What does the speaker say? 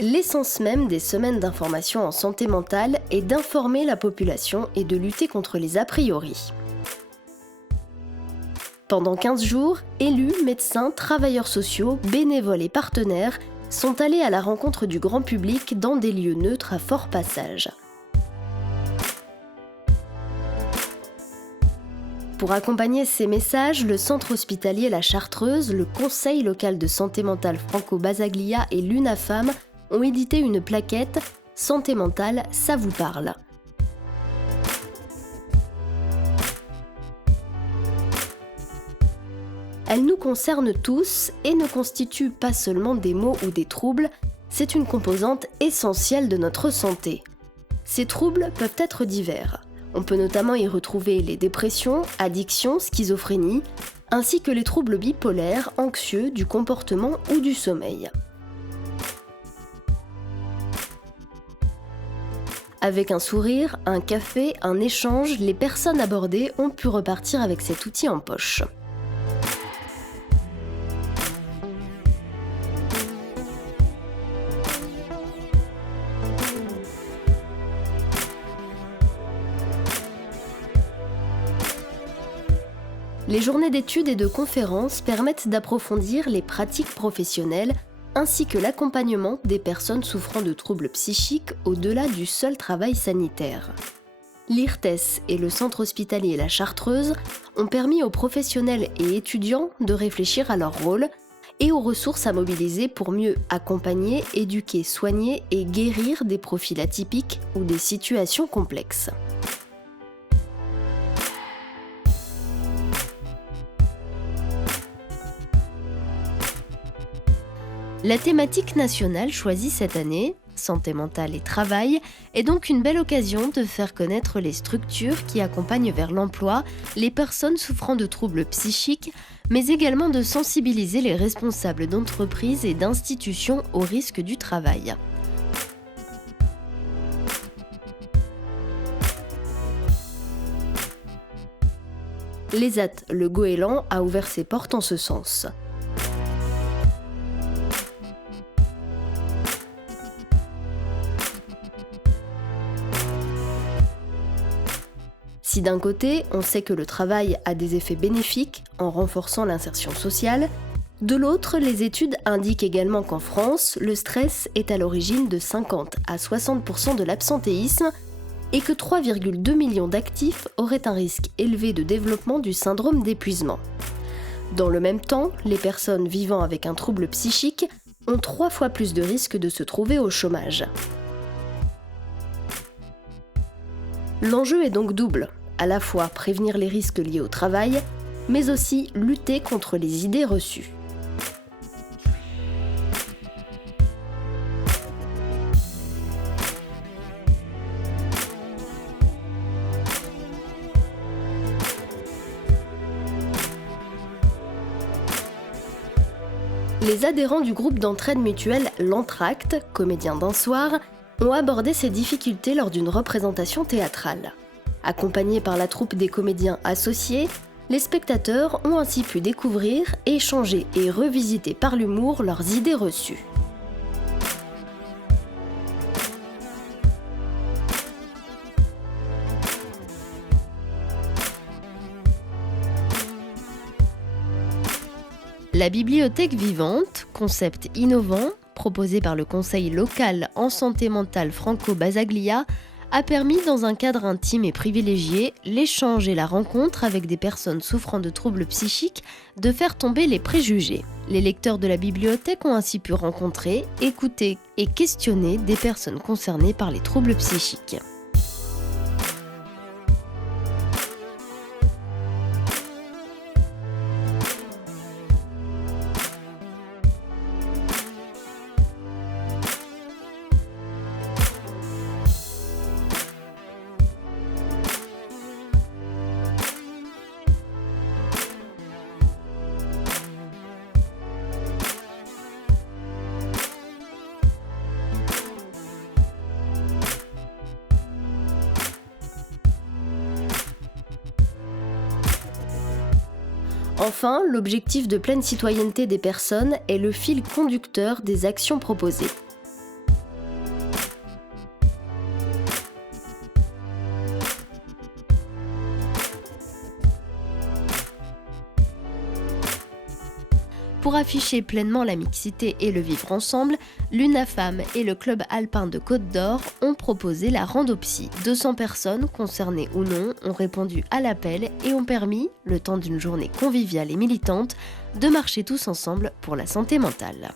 L'essence même des semaines d'information en santé mentale est d'informer la population et de lutter contre les a priori. Pendant 15 jours, élus, médecins, travailleurs sociaux, bénévoles et partenaires sont allés à la rencontre du grand public dans des lieux neutres à fort passage. Pour accompagner ces messages, le centre hospitalier La Chartreuse, le Conseil local de santé mentale Franco Basaglia et l'UNAFAM ont édité une plaquette « Santé mentale, ça vous parle ». Elle nous concerne tous et ne constitue pas seulement des maux ou des troubles, c'est une composante essentielle de notre santé. Ces troubles peuvent être divers. On peut notamment y retrouver les dépressions, addictions, schizophrénie, ainsi que les troubles bipolaires, anxieux, du comportement ou du sommeil. Avec un sourire, un café, un échange, les personnes abordées ont pu repartir avec cet outil en poche. Les journées d'études et de conférences permettent d'approfondir les pratiques professionnelles ainsi que l'accompagnement des personnes souffrant de troubles psychiques au-delà du seul travail sanitaire. L'IRTES et le centre hospitalier La Chartreuse ont permis aux professionnels et étudiants de réfléchir à leur rôle et aux ressources à mobiliser pour mieux accompagner, éduquer, soigner et guérir des profils atypiques ou des situations complexes. La thématique nationale choisie cette année, santé mentale et travail, est donc une belle occasion de faire connaître les structures qui accompagnent vers l'emploi les personnes souffrant de troubles psychiques, mais également de sensibiliser les responsables d'entreprises et d'institutions au risque du travail. L'ESAT, le Goéland, a ouvert ses portes en ce sens. Si d'un côté, on sait que le travail a des effets bénéfiques en renforçant l'insertion sociale, de l'autre, les études indiquent également qu'en France, le stress est à l'origine de 50 à 60% de l'absentéisme et que 3,2 millions d'actifs auraient un risque élevé de développement du syndrome d'épuisement. Dans le même temps, les personnes vivant avec un trouble psychique ont 3 fois plus de risques de se trouver au chômage. L'enjeu est donc double, à la fois prévenir les risques liés au travail, mais aussi lutter contre les idées reçues. Les adhérents du groupe d'entraide mutuelle L'Entracte, comédiens d'un soir, ont abordé ces difficultés lors d'une représentation théâtrale. Accompagnés par la troupe des comédiens associés, les spectateurs ont ainsi pu découvrir, échanger et revisiter par l'humour leurs idées reçues. La bibliothèque vivante, concept innovant, proposé par le Conseil local en santé mentale Franco Basaglia, a permis, dans un cadre intime et privilégié, l'échange et la rencontre avec des personnes souffrant de troubles psychiques, de faire tomber les préjugés. Les lecteurs de la bibliothèque ont ainsi pu rencontrer, écouter et questionner des personnes concernées par les troubles psychiques. Enfin, l'objectif de pleine citoyenneté des personnes est le fil conducteur des actions proposées. Pour afficher pleinement la mixité et le vivre ensemble, l'UNAFAM et le Club alpin de Côte d'Or ont proposé la randopsie. 200 personnes, concernées ou non, ont répondu à l'appel et ont permis, le temps d'une journée conviviale et militante, de marcher tous ensemble pour la santé mentale.